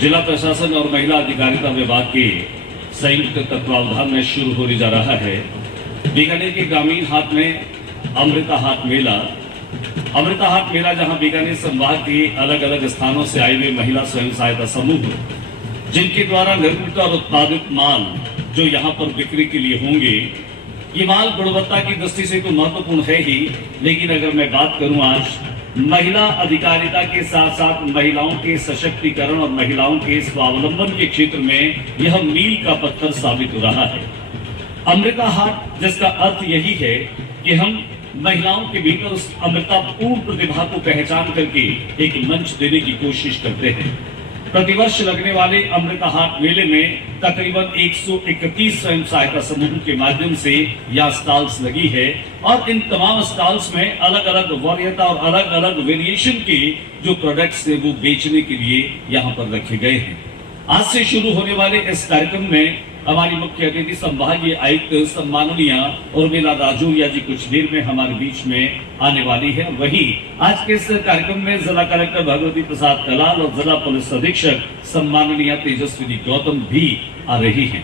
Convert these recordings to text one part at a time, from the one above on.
जिला प्रशासन और महिला अधिकारिता विभाग के संयुक्त तत्वावधान में शुरू होने जा रहा है बीकानेर के ग्रामीण हाट में अमृता हाट मेला। अमृता हाट मेला जहां बीकानेर संभाग के अलग अलग स्थानों से आए हुए महिला स्वयं सहायता समूह जिनके द्वारा निर्मित और उत्पादित माल जो यहाँ पर बिक्री के लिए होंगे, ये माल गुणवत्ता की दृष्टि से तो महत्वपूर्ण है ही, लेकिन अगर मैं बात करूं आज महिला अधिकारिता के साथ साथ महिलाओं के सशक्तिकरण और महिलाओं के स्वावलंबन के क्षेत्र में यह मील का पत्थर साबित हो रहा है। अमृता हाट जिसका अर्थ यही है कि हम महिलाओं के भीतर उस अमृतापूर्ण प्रतिभा को पहचान करके एक मंच देने की कोशिश करते हैं। प्रतिवर्ष लगने वाले अमृता हाट मेले में तकरीबन 131 स्वयं सहायता समूह के माध्यम से यह स्टॉल्स लगी है और इन तमाम स्टॉल्स में अलग अलग वरीयता और अलग अलग वेरिएशन के जो प्रोडक्ट्स थे वो बेचने के लिए यहाँ पर रखे गए हैं। आज से शुरू होने वाले इस कार्यक्रम में हमारी मुख्य अतिथि संभागीय आयुक्त सम्माननीय उर्मिला राजौरिया जी कुछ देर में हमारे बीच में आने वाली है। वहीं आज के इस कार्यक्रम में जिला कलेक्टर भगवती प्रसाद कलाल और जिला पुलिस अधीक्षक सम्माननीय तेजस्विनी गौतम भी आ रही हैं।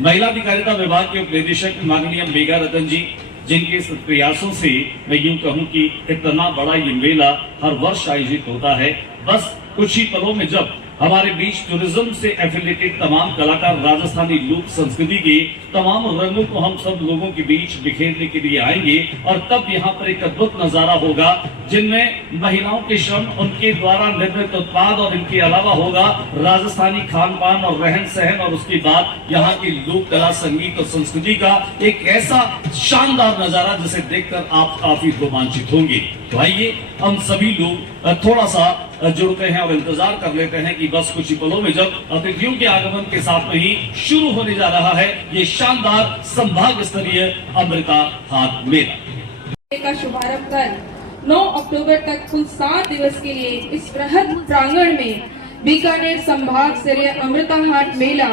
महिला अधिकारिता विभाग के उप निदेशक माननीय मेघा रतन जी, जिनके इस प्रयासों से मैं यूं कहूं कि इतना बड़ा ये मेला हर वर्ष आयोजित होता है। बस कुछ ही पलों में जब हमारे बीच टूरिज्म से एफिलिएटेड तमाम कलाकार राजस्थानी लोक संस्कृति के तमाम रंगों को हम सब लोगों के बीच बिखेरने के लिए आएंगे और तब यहाँ पर एक अद्भुत नजारा होगा जिनमें महिलाओं के श्रम, उनके द्वारा निर्मित उत्पाद और इनके अलावा होगा राजस्थानी खान पान और रहन सहन और उसके बाद यहाँ की लोक कला, संगीत और संस्कृति का एक ऐसा शानदार नजारा जिसे देखकर आप काफी रोमांचित होंगे। तो आइए हम सभी लोग थोड़ा सा जुड़ते हैं और इंतजार कर लेते हैं कि बस कुछ ही पलों में जब अतिथियों के आगमन के साथ में ही शुरू होने जा रहा है ये शानदार संभाग स्तरीय अमृता हाट मेला का शुभारंभ कर 9 अक्टूबर तक कुल 7 दिवस के लिए इस बृहद प्रांगण में बीकानेर संभाग स्तरीय अमृता हाट मेला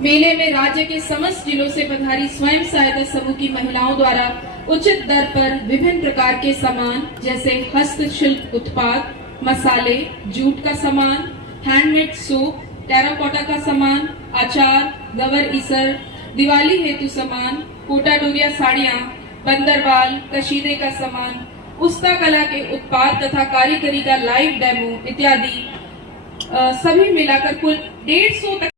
मेले में राज्य के समस्त जिलों से पधारी स्वयं सहायता समूह की महिलाओं द्वारा उचित दर पर विभिन्न प्रकार के सामान जैसे हस्तशिल्प उत्पाद, मसाले, जूट का सामान, हैंडमेड सूप, टेराकोटा का सामान, अचार, गवर ईसर, दिवाली हेतु सामान, कोटा डोरिया साड़ियाँ, बंदरवाल, कशीदे का सामान, उस्ता कला के उत्पाद तथा कारीगरी का लाइव डेमो इत्यादि सभी मिलाकर कुल 150 तक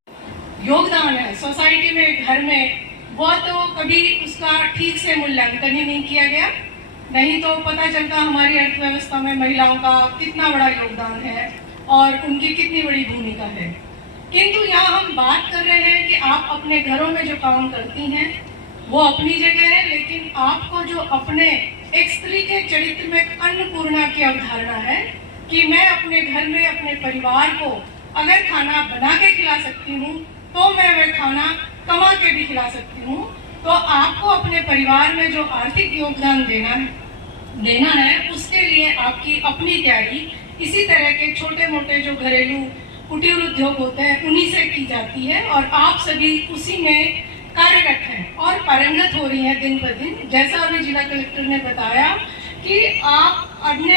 योगदान है सोसाइटी में, घर में, वो तो कभी उसका ठीक से मूल्यांकन ही नहीं किया गया। नहीं तो पता चलता हमारी अर्थव्यवस्था में महिलाओं का कितना बड़ा योगदान है और उनकी कितनी बड़ी भूमिका है। किंतु यहाँ हम बात कर रहे हैं कि आप अपने घरों में जो काम करती हैं वो अपनी जगह है, लेकिन आपको जो अपने एक स्त्री के चरित्र में अन्नपूर्णा की अवधारणा है कि मैं अपने घर में अपने परिवार को अगर खाना बना के खिला सकती हूँ तो मैं वह खाना कमा के भी खिला सकती हूँ। तो आपको अपने परिवार में जो आर्थिक योगदान देना है उसके लिए आपकी अपनी तैयारी इसी तरह के छोटे मोटे जो घरेलू कुटीर उद्योग होते हैं उन्हीं से की जाती है और आप सभी उसी में कार्यरत हैं और पारंगत हो रही हैं दिन पर दिन। जैसा अभी जिला कलेक्टर ने बताया कि आप अन्य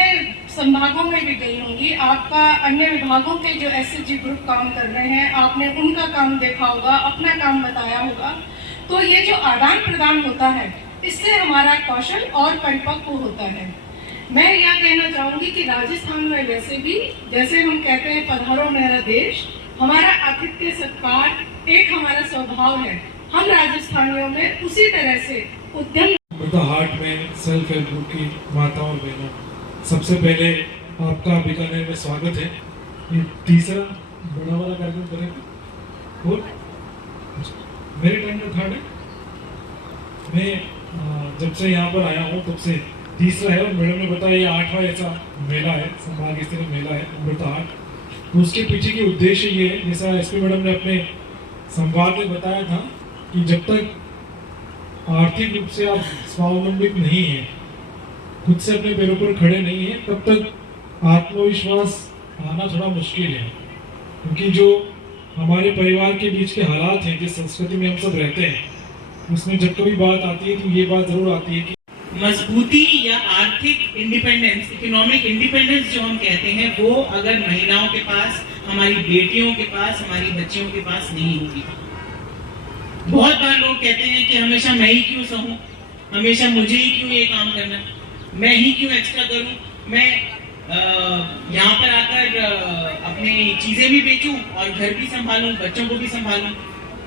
संभागों में भी गई होंगी, आपका अन्य विभागों के जो एसएचजी ग्रुप काम कर रहे हैं आपने उनका काम देखा होगा, अपना काम बताया होगा। तो ये जो आदान प्रदान होता है इससे हमारा कौशल और परिपक्व होता है। मैं यह कहना चाहूंगी कि राजस्थान में वैसे भी जैसे हम कहते हैं पधारो मेरा देश, हमारा आतिथ्य सत्कार एक हमारा स्वभाव है। हम राजस्थानियों में उसी तरह से उद्यम अमृता हाट में सेल्फ हेल्प ग्रुप की माताओं और बहनों, सबसे पहले आपका बीकानेर में स्वागत है। ये तीसरा बड़ा वाला कार्यक्रम करेंगे और मेरे टाइम में थर्ड है। मैं जब से यहाँ पर आया हूँ तब से तीसरा है और मैडम ने बताया ये 8वां ऐसा मेला है, संभाग स्तरीय मेला है अमृता हाट। तो उसके पीछे की उद्देश्य ये है, जैसा एसपी मैडम ने अपने संवाद में बताया था कि जब तक आर्थिक रूप से आप स्वावलंबित नहीं हैं, खुद से अपने पैरों पर खड़े नहीं हैं, तब तक आत्मविश्वास आना थोड़ा मुश्किल है। क्योंकि जो हमारे परिवार के बीच के हालात हैं, जिस संस्कृति में हम सब रहते हैं, उसमें जब कभी बात आती है तो ये बात जरूर आती है कि मजबूती या आर्थिक इंडिपेंडेंस, इकोनॉमिक इंडिपेंडेंस जो हम कहते हैं, वो अगर महिलाओं के पास, हमारी बेटियों के पास, हमारी बच्चियों के पास नहीं होगी। बहुत बार लोग कहते हैं कि हमेशा मैं ही क्यों सहूं, हमेशा मुझे ही क्यों ये काम करना, मैं ही क्यों एक्स्ट्रा करूं, मैं यहाँ पर आकर अपनी चीजें भी बेचूं और घर भी संभालूं, बच्चों को भी संभालूं।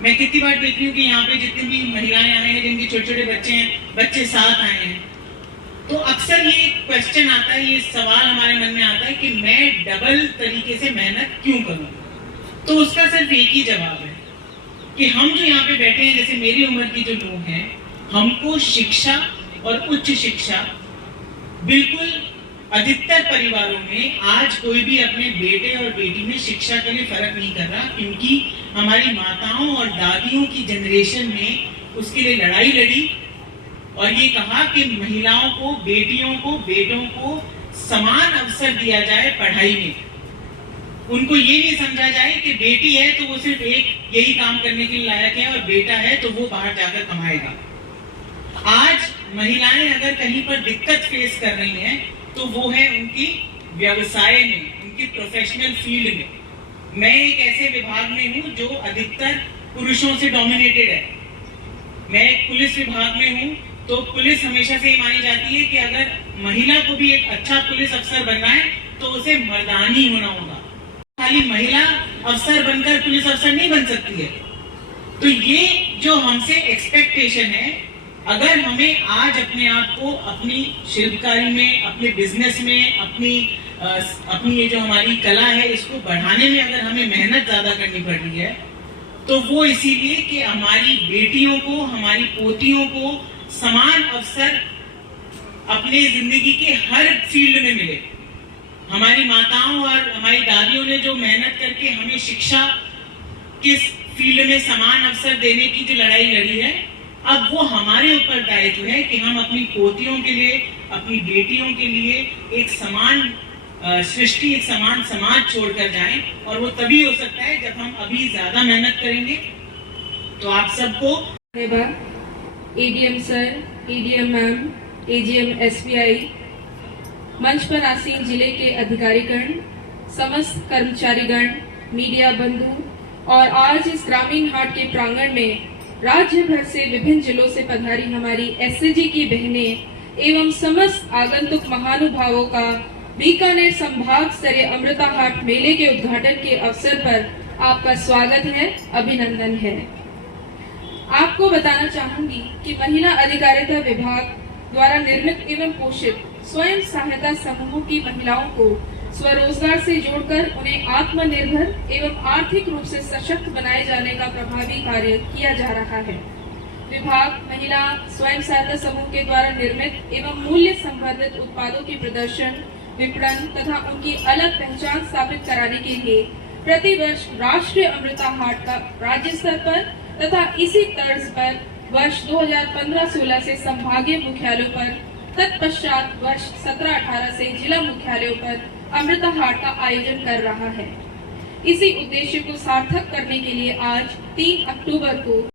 मैं कितनी बार देख रही हूँ कि यहाँ पे जितनी भी महिलाएं आए हैं जिनके छोटे छोटे बच्चे हैं, बच्चे साथ आए हैं, तो अक्सर ये क्वेश्चन आता है, ये सवाल हमारे मन में आता है कि मैं डबल तरीके से मेहनत क्यों करूं। तो उसका सिर्फ एक ही जवाब है कि हम जो यहाँ पे बैठे हैं, जैसे मेरी उम्र की जो लोग हैं, हमको शिक्षा और उच्च शिक्षा बिल्कुल अधिकतर परिवारों में आज कोई भी अपने बेटे और बेटी में शिक्षा के लिए फर्क नहीं कर रहा, क्योंकि हमारी माताओं और दादियों की जनरेशन में उसके लिए लड़ाई लड़ी और ये कहा कि महिलाओं को, बेटियों को, बेटों को समान अवसर दिया जाए पढ़ाई में। उनको ये नहीं समझा जाए कि बेटी है तो वो सिर्फ एक यही काम करने के लिए लायक है और बेटा है तो वो बाहर जाकर कमाएगा। आज महिलाएं अगर कहीं पर दिक्कत फेस कर रही हैं तो वो है उनकी व्यवसाय में, उनकी प्रोफेशनल फील्ड में। मैं एक ऐसे विभाग में हूँ जो अधिकतर पुरुषों से डोमिनेटेड है। मैं एक पुलिस विभाग में हूँ, तो पुलिस हमेशा से ये मानी जाती है कि अगर महिला को भी एक अच्छा पुलिस अफसर बनना है तो उसे मर्दानी होना होगा। खाली महिला अफसर बनकर पुलिस अफसर नहीं बन सकती है। तो ये जो हमसे एक्सपेक्टेशन है, अगर हमें आज अपने आप को अपनी शिल्पकारी में, अपने बिजनेस में, अपनी ये जो हमारी कला है इसको बढ़ाने में अगर हमें मेहनत ज्यादा करनी पड़ रही है, तो वो इसीलिए कि हमारी बेटियों को, हमारी पोतियों को समान अवसर अपने जिंदगी के हर फील्ड में मिले। हमारी माताओं और हमारी दादियों ने जो मेहनत करके हमें शिक्षा किस फील्ड में समान अवसर देने की जो लड़ाई लड़ी है, अब वो हमारे ऊपर दायित्व है कि हम अपनी पोतियों के लिए, अपनी बेटियों के लिए एक समान सृष्टि, एक समान समाज छोड़कर जाएं। और वो तभी हो सकता है जब हम अभी ज्यादा मेहनत करेंगे। तो आप सबको ADM sir, ADM ma'am, AGM SBI, मंच पर आसीन जिले के अधिकारीगण, समस्त कर्मचारीगण, मीडिया बंधु और आज इस ग्रामीण हाट के प्रांगण में राज्य भर से विभिन्न जिलों से पधारी हमारी एसएजी की बहनें एवं समस्त आगंतुक महानुभावों का बीकानेर संभाग स्तरीय अमृता हाट मेले के उद्घाटन के अवसर पर आपका स्वागत है, अभिनंदन है। आपको बताना चाहूंगी कि महिला अधिकारिता विभाग द्वारा निर्मित एवं पोषित स्वयं सहायता समूहों की महिलाओं को स्वरोजगार से जोड़कर उन्हें आत्मनिर्भर एवं आर्थिक रूप से सशक्त बनाए जाने का प्रभावी कार्य किया जा रहा है। विभाग महिला स्वयं सहायता समूह के द्वारा निर्मित एवं मूल्य संवर्धित उत्पादों के प्रदर्शन, विपणन तथा उनकी अलग पहचान स्थापित कराने के लिए प्रतिवर्ष राष्ट्रीय अमृता हाट का राज्य स्तर पर तथा इसी तर्ज पर वर्ष 2015-16 से संभागीय मुख्यालयों पर, तत्पश्चात वर्ष 17-18 से जिला मुख्यालयों पर अमृता हाट का आयोजन कर रहा है। इसी उद्देश्य को सार्थक करने के लिए आज 3 अक्टूबर को